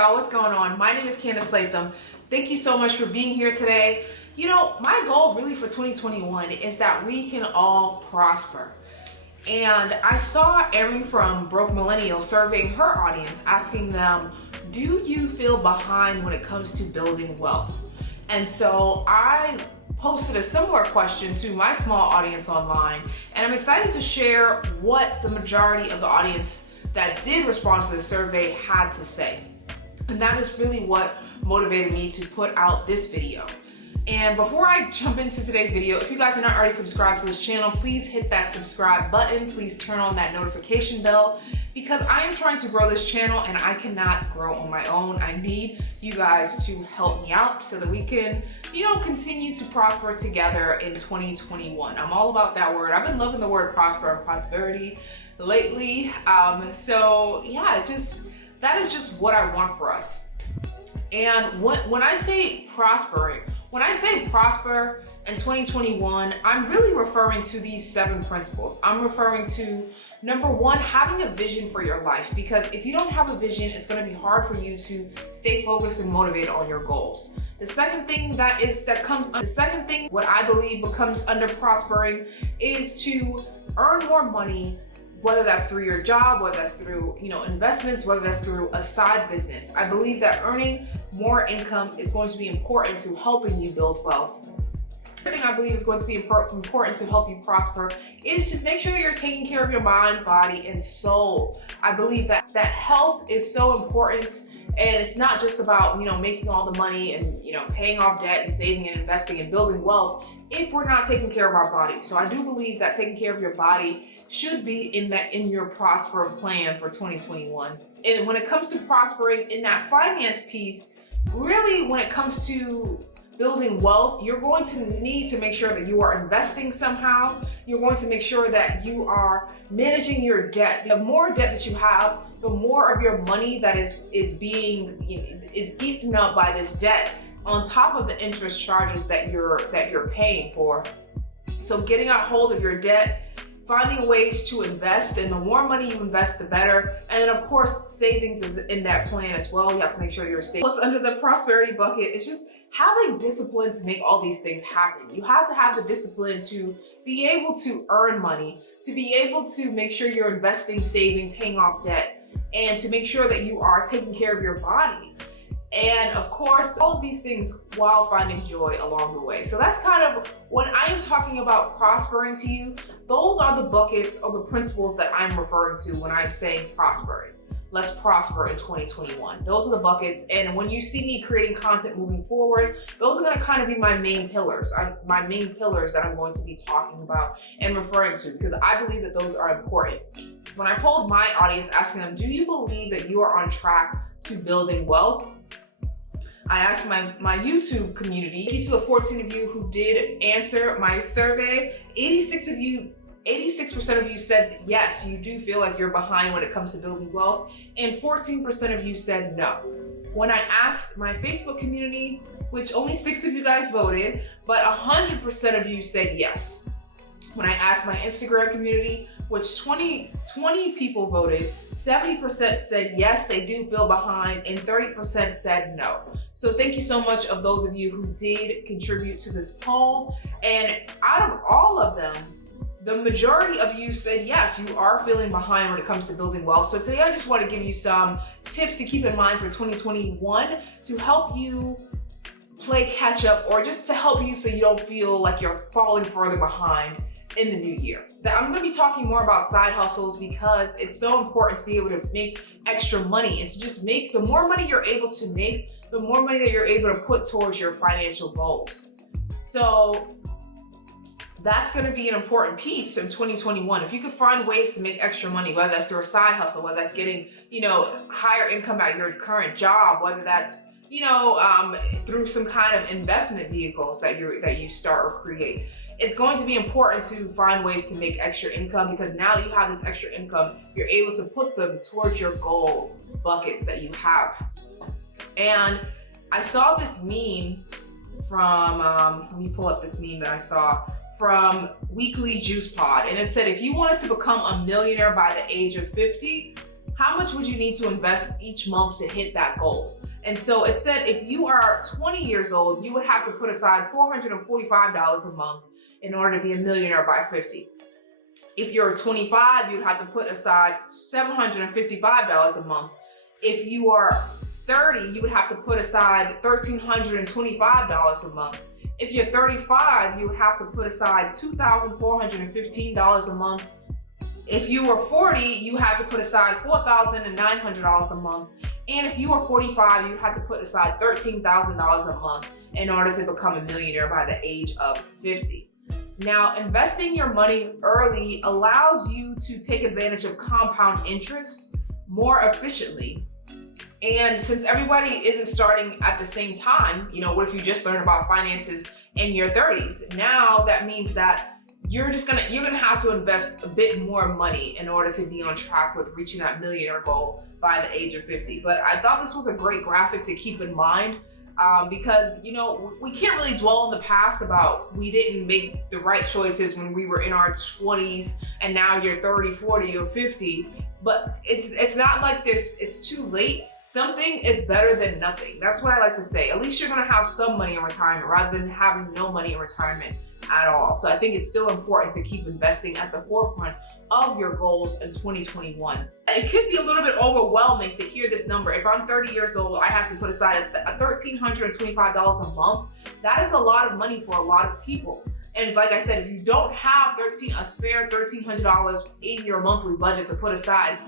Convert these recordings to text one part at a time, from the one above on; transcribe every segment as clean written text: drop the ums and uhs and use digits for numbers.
Y'all, what's going on? My name is Candice Latham. Thank you so much for being here today. You know, my goal really for 2021 is that we can all prosper. And I saw Erin from Broke Millennial surveying her audience, asking them, do you feel behind when it comes to building wealth? And so I posted a similar question to my small audience online, and I'm excited to share what the majority of the audience that did respond to the survey had to say. And that is really what motivated me to put out this video. And before I jump into today's video, if you guys are not already subscribed to this channel, please hit that subscribe button. Please turn on that notification bell, because I am trying to grow this channel and I cannot grow on my own. I need you guys to help me out so that we can, continue to prosper together in 2021. I'm all about that word. I've been loving the word prosper and prosperity lately. So yeah, that is just what I want for us. And when I say prosper in 2021, I'm really referring to these 7 principles. I'm referring to number 1, having a vision for your life, because if you don't have a vision, it's going to be hard for you to stay focused and motivated on your goals. The second thing what I believe becomes under prospering is to earn more money, whether that's through your job, whether that's through, investments, whether that's through a side business. I believe that earning more income is going to be important to helping you build wealth. The thing I believe is going to be important to help you prosper is to make sure that you're taking care of your mind, body, and soul. I believe that health is so important, and it's not just about, making all the money and, paying off debt and saving and investing and building wealth if we're not taking care of our body. So I do believe that taking care of your body should be in your prosper plan for 2021. And when it comes to prospering in that finance piece, really when it comes to building wealth, you're going to need to make sure that you are investing somehow. You're going to make sure that you are managing your debt. The more debt that you have, the more of your money that is eaten up by this debt, on top of the interest charges that you're paying for. So getting a hold of your debt, finding ways to invest, and the more money you invest, the better. And then of course, savings is in that plan as well. You have to make sure you're saving. What's under the prosperity bucket is just having discipline to make all these things happen. You have to have the discipline to be able to earn money, to be able to make sure you're investing, saving, paying off debt, and to make sure that you are taking care of your body. And of course, all of these things while finding joy along the way. So that's kind of, when I'm talking about prospering to you, those are the buckets or the principles that I'm referring to when I'm saying prospering. Let's prosper in 2021. Those are the buckets. And when you see me creating content moving forward, those are going to kind of be my main pillars. My main pillars that I'm going to be talking about and referring to, because I believe that those are important. When I polled my audience, asking them, do you believe that you are on track to building wealth? I asked my YouTube community, to the 14 of you who did answer my survey, 86% of you said yes, you do feel like you're behind when it comes to building wealth, and 14% of you said no. When I asked my Facebook community, which only 6 of you guys voted, but 100% of you said yes. When I asked my Instagram community, which 20 people voted, 70% said yes, they do feel behind, and 30% said no. So thank you so much of those of you who did contribute to this poll. And out of all of them, the majority of you said yes, you are feeling behind when it comes to building wealth. So today I just want to give you some tips to keep in mind for 2021 to help you play catch up, or just to help you so you don't feel like you're falling further behind in the new year. I'm going to be talking more about side hustles because it's so important to be able to make extra money. It's just the more money you're able to make, the more money that you're able to put towards your financial goals. So that's going to be an important piece in 2021. If you could find ways to make extra money, whether that's through a side hustle, whether that's getting, higher income at your current job, whether that's, through some kind of investment vehicles that you start or create. It's going to be important to find ways to make extra income, because now that you have this extra income, you're able to put them towards your goal buckets that you have. And I saw this meme from, let me pull up this meme that I saw from Weekly Juice Pod. And it said, if you wanted to become a millionaire by the age of 50, how much would you need to invest each month to hit that goal? And so it said if you are 20 years old, you would have to put aside $445 a month in order to be a millionaire by 50. If you're 25, you'd have to put aside $755 a month. If you are 30, you would have to put aside $1,325 a month. If you're 35, you would have to put aside $2,415 a month. If you were 40, you have to put aside $4,900 a month. And if you were 45, you have to put aside $13,000 a month in order to become a millionaire by the age of 50. Now, investing your money early allows you to take advantage of compound interest more efficiently. And since everybody isn't starting at the same time, what if you just learned about finances in your 30s? Now that means that you're gonna have to invest a bit more money in order to be on track with reaching that millionaire goal by the age of 50. But I thought this was a great graphic to keep in mind because we can't really dwell on the past about we didn't make the right choices when we were in our 20s and now you're 30, 40, or 50. But it's not like it's too late. Something is better than nothing. That's what I like to say. At least you're gonna have some money in retirement rather than having no money in retirement at all. So I think it's still important to keep investing at the forefront of your goals in 2021. It could be a little bit overwhelming to hear this number. If I'm 30 years old, I have to put aside $1,325 a month. That is a lot of money for a lot of people. And like I said, if you don't have a spare $1,300 in your monthly budget to put aside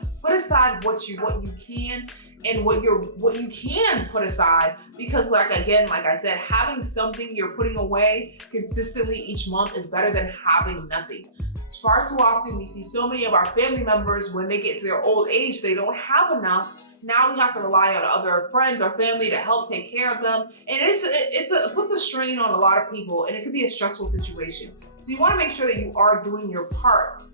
what you can and what you can put aside, because like I said, having something you're putting away consistently each month is better than having nothing. It's far too often we see so many of our family members when they get to their old age, they don't have enough. Now we have to rely on other friends or family to help take care of them. And it puts a strain on a lot of people, and it could be a stressful situation. So you want to make sure that you are doing your part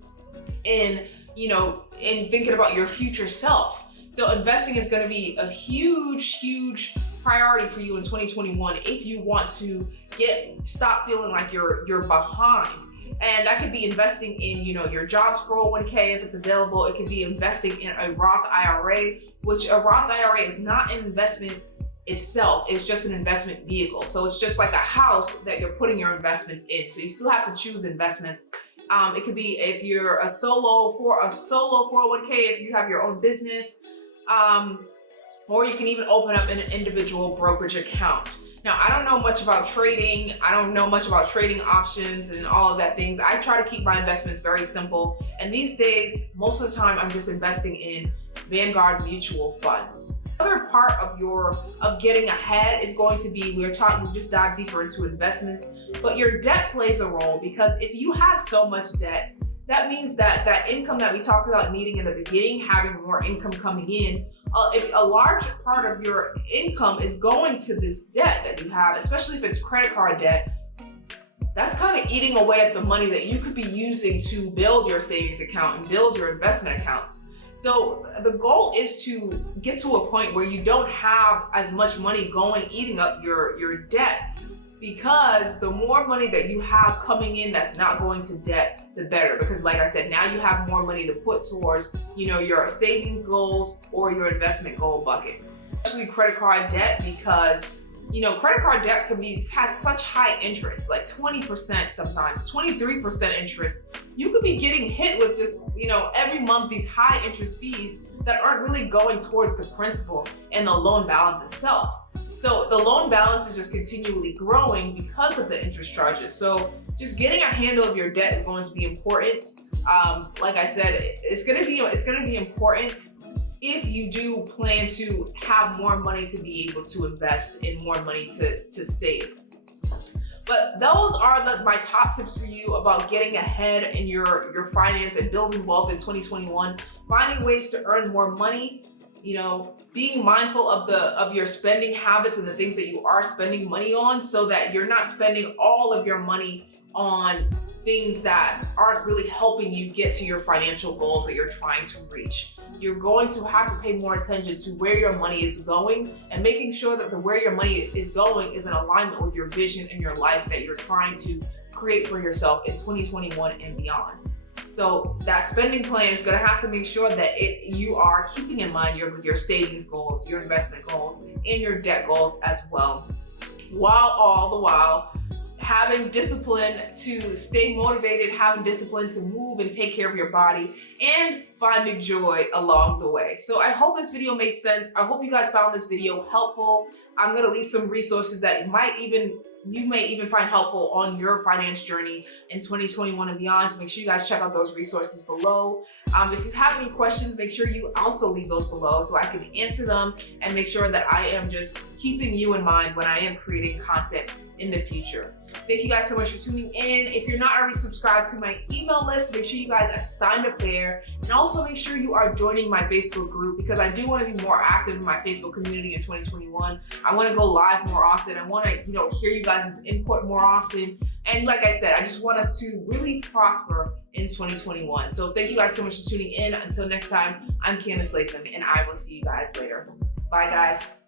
in thinking about your future self. So investing is going to be a huge priority for you in 2021 if you want to stop feeling like you're behind. And that could be investing in, your job's 401k if it's available. It could be investing in a Roth IRA, which a Roth IRA is not an investment itself. It's just an investment vehicle. So it's just like a house that you're putting your investments in. So you still have to choose investments. It could be if you're a solo 401k, if you have your own business, or you can even open up an individual brokerage account. Now, I don't know much about trading. I don't know much about trading options and all of that things. I try to keep my investments very simple. And these days, most of the time, I'm just investing in Vanguard mutual funds. Another part of getting ahead is going to be, we just dive deeper into investments, but your debt plays a role, because if you have so much debt, that means that income that we talked about needing in the beginning, having more income coming in, if a large part of your income is going to this debt that you have, especially if it's credit card debt, that's kind of eating away at the money that you could be using to build your savings account and build your investment accounts. So the goal is to get to a point where you don't have as much money eating up your debt, because the more money that you have coming in that's not going to debt, the better. Because like I said, now you have more money to put towards, your savings goals or your investment goal buckets. Especially credit card debt, because credit card debt has such high interest, like 20% sometimes, 23% interest. You could be getting hit with just, every month these high interest fees that aren't really going towards the principal and the loan balance itself. So the loan balance is just continually growing because of the interest charges. So just getting a handle of your debt is going to be important. Like I said, it's going to be important if you do plan to have more money to be able to invest and more money to save. But those are my top tips for you about getting ahead in your finance and building wealth in 2021. Finding ways to earn more money, being mindful of your spending habits and the things that you are spending money on, so that you're not spending all of your money on things that aren't really helping you get to your financial goals that you're trying to reach. You're going to have to pay more attention to where your money is going, and making sure that where your money is going is in alignment with your vision and your life that you're trying to create for yourself in 2021 and beyond. So that spending plan is going to have to make sure that you are keeping in mind your savings goals, your investment goals, and your debt goals as well, while all the while having discipline to stay motivated, having discipline to move and take care of your body, and finding joy along the way. So I hope this video made sense. I hope you guys found this video helpful. I'm gonna leave some resources that you may even find helpful on your finance journey in 2021 and beyond. So make sure you guys check out those resources below. If you have any questions, make sure you also leave those below so I can answer them and make sure that I am just keeping you in mind when I am creating content in the future. Thank you guys so much for tuning in. If you're not already subscribed to my email list, make sure you guys are signed up there, and also make sure you are joining my Facebook group, because I do want to be more active in my Facebook community in 2021. I want to go live more often. I want to, hear you guys' input more often. And like I said, I just want us to really prosper in 2021. So thank you guys so much for tuning in. Until next time, I'm Candice Latham, and I will see you guys later. Bye, guys.